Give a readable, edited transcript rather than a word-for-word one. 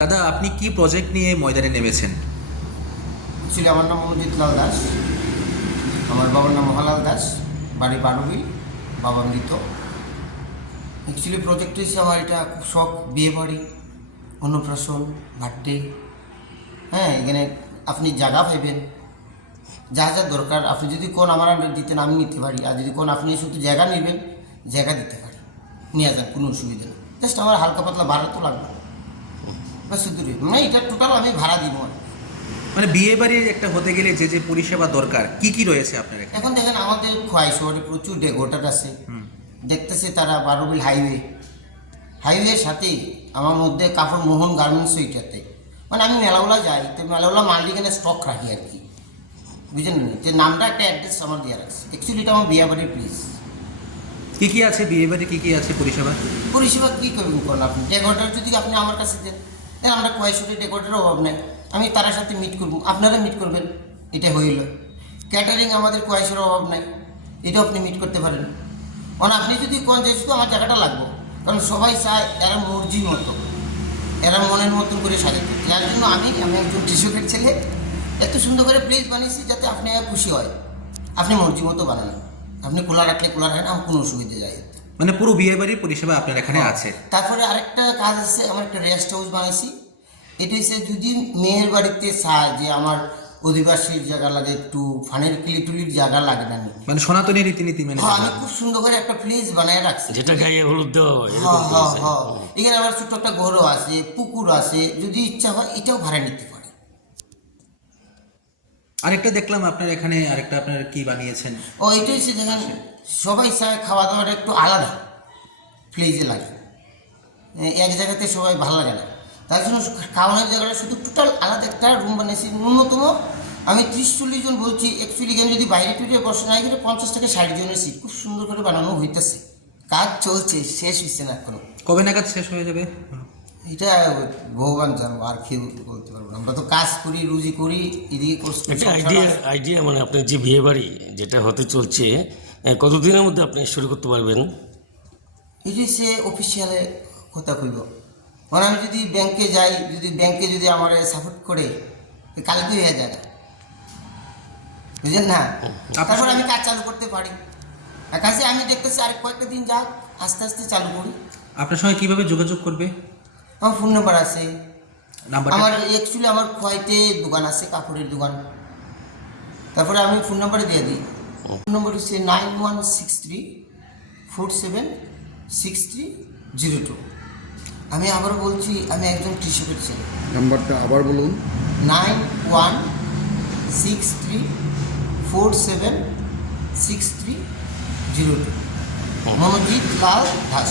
দাদা, আপনি কি প্রজেক্ট নিয়ে ময়দানে নেমেছেন? অ্যাকচুয়ালি আমার নাম মনোজিৎ লাল দাস, আমার বাবার নাম মহালাল দাস, বাড়ি বারুবিল, বাবা মৃত। অ্যাকচুয়ালি প্রজেক্ট হচ্ছে আমার এটা খুব শখ, বিয়ে বাড়ি, অন্নপ্রাশন, বার্থডে। হ্যাঁ, এখানে আপনি জায়গা পাইবেন, যা যা দরকার আপনি যদি কোন আমার আন্ডার দিতেন আমি নিতে পারি, আর যদি কোন আপনি শুধু জায়গা নেবেন জায়গা দিতে পারি, নিয়ে যান, কোনো অসুবিধা নেই। জাস্ট আমার হালকা পাতলা ভাড়া তো লাগবে বা শুধু মানে এটা টোটাল আমি ভাড়া দিব। মানে বিয়ে বাড়ির একটা হতে গেলে যে যে পরিষেবা দরকার কি কি রয়েছে আপনার এখানে? এখন দেখেন আমাদের খোয়াই শহরে প্রচুর ডেকোরেটর আছে, দেখতেছে তারা বারুবিল হাইওয়ের সাথেই আমার মধ্যে কাপড় মোহন গার্মেন্টস ওইটাতে, মানে আমি মেলাগুলা যাই তো মেলাগুলা মাল এখানে স্টক রাখি আর কি, বুঝলেন না? যে নামটা একটা অ্যাড্রেস আমার দেওয়া রাখছে। অ্যাকচুয়ালি এটা আমার বিয়ে বাড়ির প্লিজ। কি কি আছে বিয়ে বাড়ি, কি কি আছে পরিষেবা কী করবেন করেন আপনি? ডেকোরেটর যদি আপনি আমার কাছে দেন, আমরা খোয়াই শহরে ডেকোরেটরের অভাব নেই, আমি তার সাথে মিট করবো, আপনারা মিট করবেন, এটা হইল। ক্যাটারিং আমাদের খোয়াইশের অভাব নাই, এটাও আপনি মিট করতে পারেন। কারণ আপনি যদি কোন যে শুধু আমার জায়গাটা লাগবো, কারণ সবাই চায় এরা মর্জির মতো, এরা মনের মতন করে সাজাতে। যার জন্য আমি একজন কৃষকের ছেলে, এত সুন্দর করে প্লেস বানিয়েছি যাতে আপনি খুশি হয়, আপনি মর্জি মতো বানান, আপনি খোলা রাখলে খোলা রাখেন, আমার কোনো অসুবিধা যায়। মানে পুরো বিয়ে বাড়ির পরিষেবা আপনার এখানে আছে। তারপরে আরেকটা কাজ আছে, আমার একটা রেস্ট হাউস বানাইছি। এটা হচ্ছে যদি মেয়ের বাড়িতে চায় যে আমার অধিবাসীর জায়গা লাগে, একটু ফানের কিলিটুলির জায়গা লাগে না, মানে সনাতনী রীতিনীতি মেনে আমি খুব সুন্দর করে একটা প্লেস বানায় রাখছি, যেটা গায়ে হলুদ দেওয়া হয়। এখানে আবার ছোট্ট একটা ঘরও আছে, পুকুর আছে, যদি ইচ্ছা হয় এটাও ভাড়া নিতে পারে। আরেকটা দেখলাম আপনার এখানে আরেকটা আপনার কি বানিয়েছেন? এটা হচ্ছে দেখেন, সবাই চায় খাওয়া দাওয়াটা একটু আলাদা প্লেসে লাগে, এক জায়গাতে সবাই ভালো লাগে না, তার জন্য খাওয়ানোর জায়গাটা শুধু টোটাল আলাদা একটা রুম বানিয়েছি। ন্যূনতম আমি 30-40 জন বলছি, অ্যাকচুয়ালি এখানে যদি বাইরে টুটে বসে না গেলে 50 থেকে 60 জনের সিট খুব সুন্দর করে বানানো হইতেছে, কাজ চলছে, শেষ হচ্ছে না এখনো। কবে নাগাদ শেষ হয়ে যাবে? এটা ভগবান জানো, আর কেউ বলতে পারবো না, আমরা তো কাজ করি, রুজি করি, এদিকে একটা আইডিয়া মানে আপনার যে বিয়ে বাড়ি যেটা হতে চলছে, কতদিনের মধ্যে আপনি শুরু করতে পারবেন? এটা সে অফিসিয়ালে কথা কইব, মানে আমি যদি ব্যাংকে যাই, যদি ব্যাংকে যদি আমার সাপোর্ট করে কালকে হয়ে যায় না, বুঝলেন না? তারপর আমি কাজ চালু করতে পারি। কাজে আমি দেখতেছি আর কয়েকটা দিন যাক, আস্তে আস্তে চালু করি। আপনার সঙ্গে কিভাবে যোগাযোগ করবে? আমার ফোন নাম্বার আছে, নাম্বার আমার অ্যাকচুয়ালি আমার খোয়াইতে দোকান আছে, কাপড়ের দোকান। তারপরে আমি ফোন নাম্বারে দিয়ে দিই, ফোন নম্বর হচ্ছে 9163476302। আমি আবারও বলছি, আমি একজন কৃষকের ছেলে। নাম্বারটা আবার বলুন। 9163476302, মনোজিৎ লাল দাস।